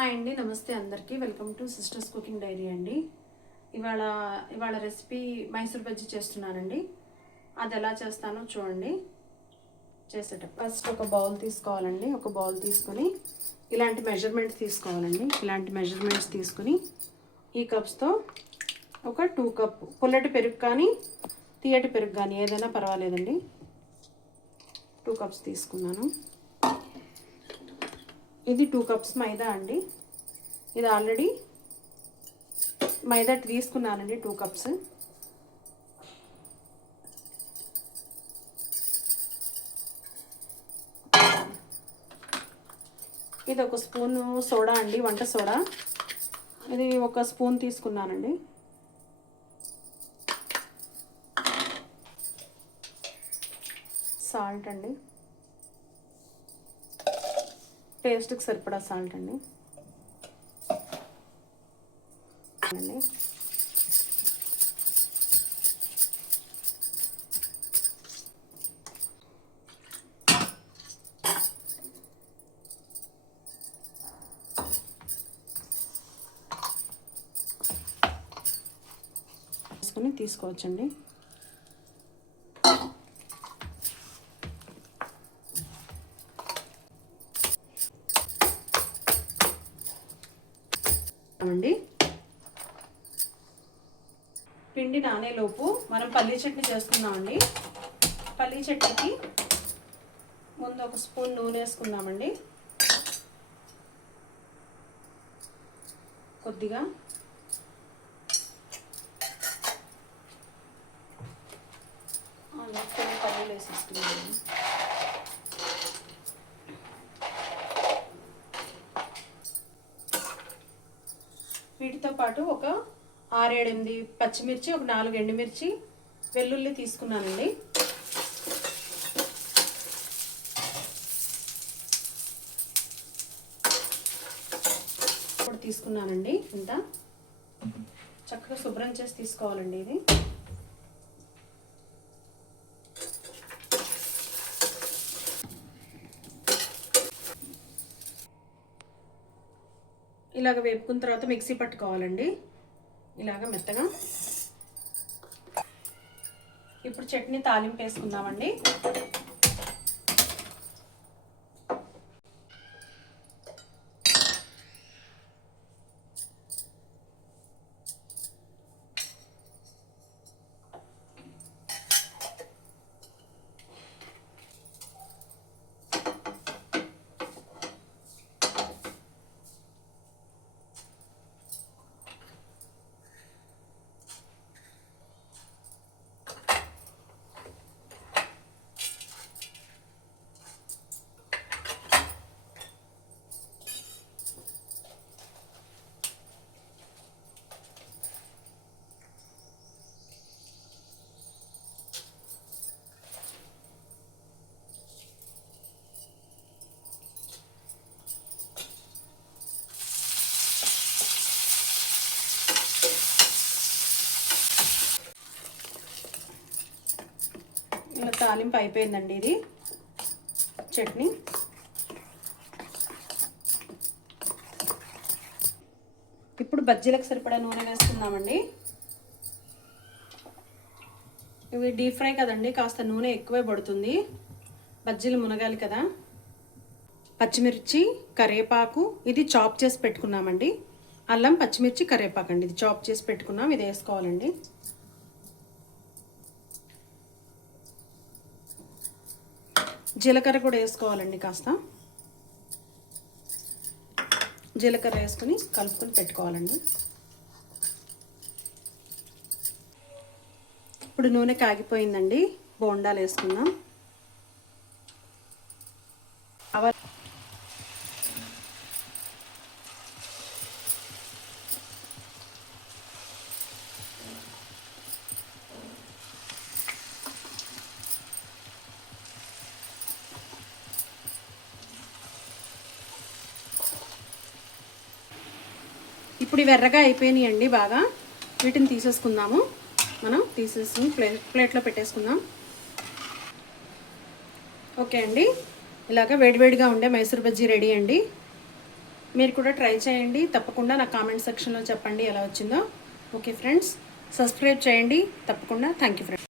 Hi అండి, నమస్తే అందరికీ. Welcome to Sisters Cooking Diary అండి. ఇవాళ రెసిపీ మైసూర్ బజ్జీ చేస్తున్నానండి. అది ఎలా చేస్తానో చూడండి. చేసేటప్పుడు ఫస్ట్ ఒక బౌల్ తీసుకోవాలండి. ఒక బౌల్ తీసుకొని ఇలాంటి మెజర్మెంట్స్ తీసుకోవాలండి. ఇలాంటి మెజర్మెంట్స్ తీసుకుని ఈ కప్స్తో ఒక 2 కప్ పుల్లటి పెరుగు కానీ తీయటి పెరుగు కానీ ఏదైనా పర్వాలేదండి. 2 కప్స్ తీసుకున్నాను. ఇది 2 కప్స్ మైదా అండి. ఇది ఆల్రెడీ మైదా తీసుకున్నానండి 2 కప్స్. ఇది ఒక స్పూను సోడా అండి, వంట సోడా. ఇది ఒక స్పూన్ తీసుకున్నానండి. సాల్ట్ అండి, టేస్ట్కి సరిపడా సాల్ట్ అండి. తీసుకొని తీసుకోవచ్చండి. అండి పిండి నానేలోపు మనం పల్లీ చట్నీ చేసుకుందామండి. పల్లీ చట్నీకి ముందు ఒక స్పూన్ నూనె వేసుకుందామండి. కొద్దిగా కొన్ని పల్లీలు వేసేసుకుందామండి. వీటితో పాటు ఒక 6-8 పచ్చిమిర్చి, ఒక 4 ఎండుమిర్చి, వెల్లుల్లి తీసుకున్నానండి. ఇప్పుడు తీసుకున్నానండి. ఇంత చక్కగా శుభ్రం చేసి తీసుకోవాలండి. ఇది ఇలాగ వేపుకున్న తర్వాత మిక్సీ పట్టుకోవాలండి, ఇలాగ మెత్తగా. ఇప్పుడు చట్నీ తాలింపు వేసుకుందామండి. ఇలా తాలింపు అయిపోయిందండి. ఇది చట్నీ. ఇప్పుడు బజ్జీలకు సరిపడా నూనె వేసుకుందామండి. ఇవి డీప్ ఫ్రై కదండి, కాస్త నూనె ఎక్కువే పడుతుంది. బజ్జీలు మునగాలి కదా. పచ్చిమిర్చి, కరివేపాకు ఇది చాప్ చేసి పెట్టుకున్నామండి. అల్లం, పచ్చిమిర్చి, కరివేపాకు అండి, ఇది చాప్ చేసి పెట్టుకున్నాం. ఇది వేసుకోవాలండి. జీలకర్ర కూడా వేసుకోవాలండి. కాస్త జీలకర్ర వేసుకుని కలుపుకొని పెట్టుకోవాలండి. ఇప్పుడు నూనె కాగిపోయిందండి. బోండాలు వేసుకుందాం. ఇప్పుడు ఇవి ఎర్రగా అయిపోయినాయండి బాగా. వీటిని తీసేసుకుందాము. మనం తీసేసుకుని ప్లేట్లో పెట్టేసుకుందాం. ఓకే అండి, ఇలాగ వేడివేడిగా ఉండే మైసూర్ బజ్జీ రెడీ అండి. మీరు కూడా ట్రై చేయండి, తప్పకుండా నా కామెంట్ సెక్షన్లో చెప్పండి ఎలా వచ్చిందో. ఓకే ఫ్రెండ్స్, సబ్స్క్రైబ్ చేయండి తప్పకుండా. Thank you friends.